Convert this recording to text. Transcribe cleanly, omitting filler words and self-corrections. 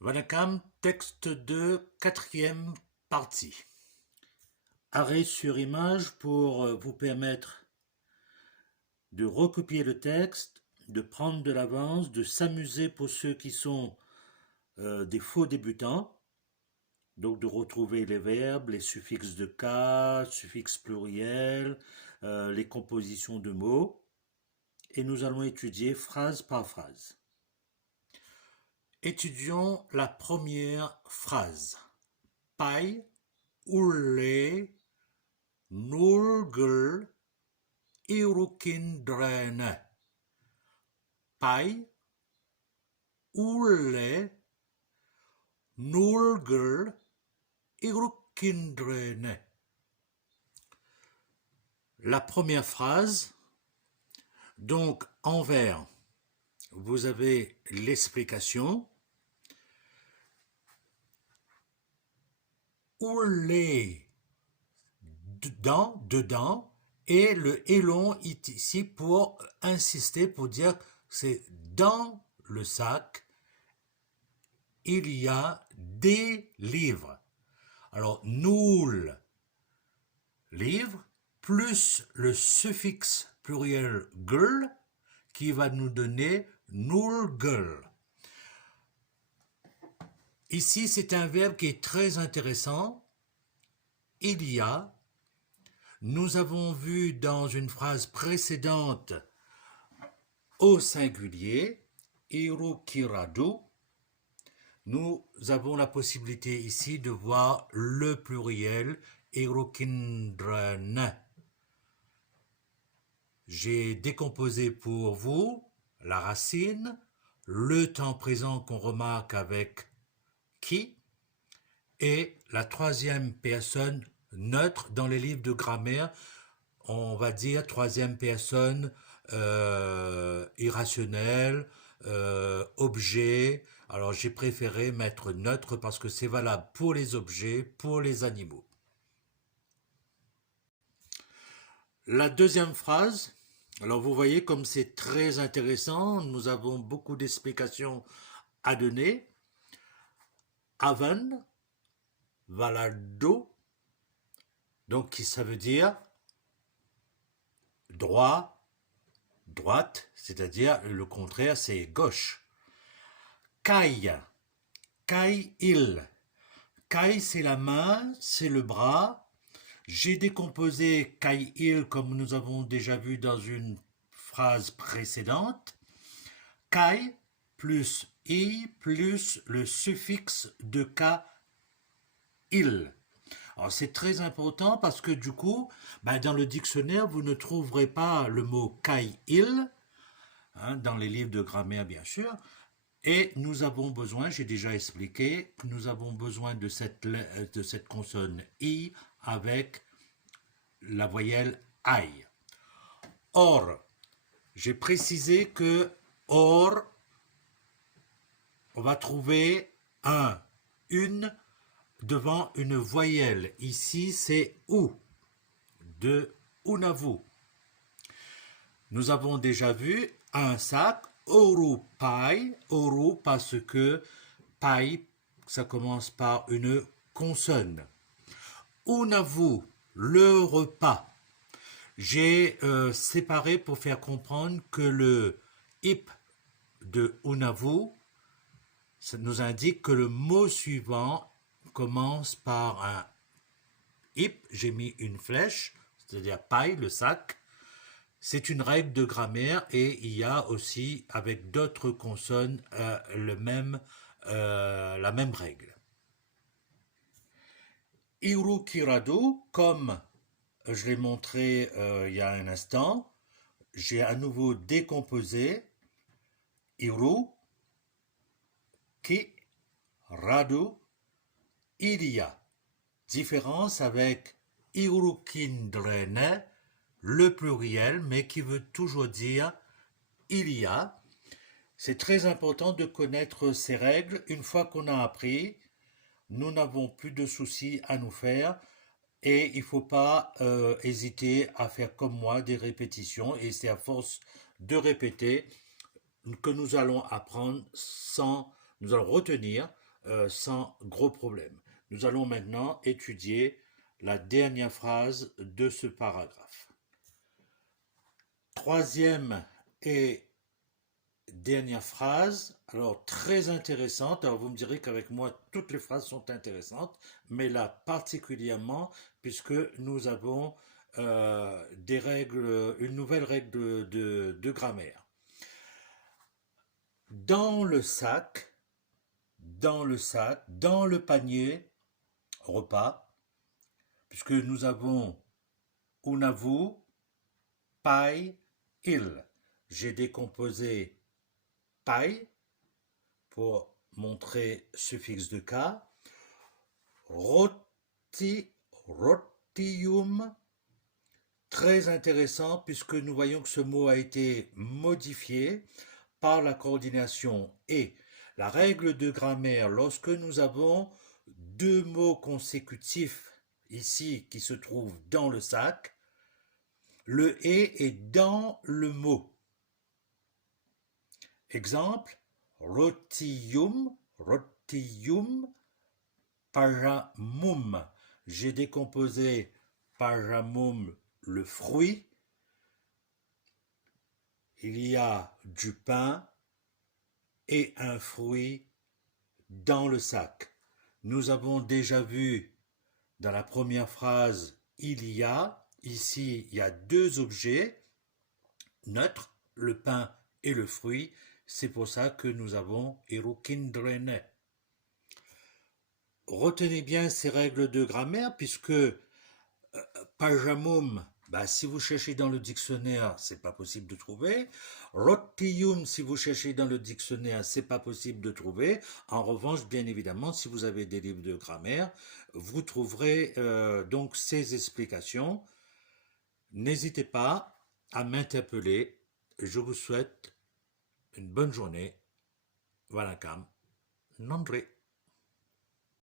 Vanakkam, texte de quatrième partie. Arrêt sur image pour vous permettre de recopier le texte, de prendre de l'avance, de s'amuser pour ceux qui sont des faux débutants, donc de retrouver les verbes, les suffixes de cas, suffixes pluriels, les compositions de mots, et nous allons étudier phrase par phrase. Étudions la première phrase. Pai, ulle, nulgul, irukindrene. Pai, ulle, nulgul, irukindrene. La première phrase, donc en vers, vous avez l'explication. Ulle, dedans, et le élon est ici pour insister, pour dire que c'est dans le sac, il y a des livres. Alors, nul, livre, plus le suffixe pluriel gueule, qui va nous donner nul gueule. Ici, c'est un verbe qui est très intéressant. Il y a. Nous avons vu dans une phrase précédente au singulier, irukiradu. Nous avons la possibilité ici de voir le pluriel, irukindrene. J'ai décomposé pour vous la racine, le temps présent qu'on remarque avec qui, et la troisième personne neutre dans les livres de grammaire, on va dire troisième personne irrationnelle, objet. Alors j'ai préféré mettre neutre parce que c'est valable pour les objets, pour les animaux. La deuxième phrase, alors vous voyez comme c'est très intéressant, nous avons beaucoup d'explications à donner. Avan, valado, donc ça veut dire droit, droite, c'est-à-dire le contraire c'est gauche. Kai, kai il. Kai c'est la main, c'est le bras. J'ai décomposé kai il comme nous avons déjà vu dans une phrase précédente. Kai plus i plus le suffixe de ka il. Alors c'est très important parce que du coup, dans le dictionnaire, vous ne trouverez pas le mot kai il, dans les livres de grammaire bien sûr, et nous avons besoin, j'ai déjà expliqué, nous avons besoin de cette consonne i avec la voyelle I. Or, j'ai précisé que or, on va trouver une devant une voyelle. Ici, c'est ou, de unavu. Nous avons déjà vu un sac, oru pai, oru parce que pai, ça commence par une consonne. Unavu, le repas. J'ai séparé pour faire comprendre que le ip de unavu, ça nous indique que le mot suivant commence par un ip, j'ai mis une flèche, c'est-à-dire paille, le sac. C'est une règle de grammaire et il y a aussi avec d'autres consonnes la même règle. Irukiradu, comme je l'ai montré il y a un instant, j'ai à nouveau décomposé iru, ki, radu, il y a. Différence avec irukindrene, le pluriel, mais qui veut toujours dire il y a. C'est très important de connaître ces règles. Une fois qu'on a appris, nous n'avons plus de soucis à nous faire. Et il ne faut pas hésiter à faire comme moi des répétitions. Et c'est à force de répéter que nous allons apprendre nous allons retenir sans gros problème. Nous allons maintenant étudier la dernière phrase de ce paragraphe. Troisième et dernière phrase, alors très intéressante. Alors vous me direz qu'avec moi toutes les phrases sont intéressantes, mais là particulièrement puisque nous avons des règles, une nouvelle règle de grammaire. Dans le sac, dans le panier, repas, puisque nous avons unavu, paille, il. J'ai décomposé paille pour montrer suffixe de cas. Roti, rotium, très intéressant puisque nous voyons que ce mot a été modifié par la coordination et la règle de grammaire lorsque nous avons deux mots consécutifs ici qui se trouvent dans le sac, le et est dans le mot. Exemple, rotium, paramum. J'ai décomposé paramum, le fruit. Il y a du pain et un fruit dans le sac. Nous avons déjà vu dans la première phrase, il y a. Ici, il y a deux objets neutres, le pain et le fruit. C'est pour ça que nous avons irukindrene. Retenez bien ces règles de grammaire puisque pajamum, si vous cherchez dans le dictionnaire, c'est pas possible de trouver. Rotium, si vous cherchez dans le dictionnaire, c'est pas possible de trouver. En revanche, bien évidemment, si vous avez des livres de grammaire, vous trouverez donc ces explications. N'hésitez pas à m'interpeller. Je vous souhaite une bonne journée. Voilà, Cam. Nandré.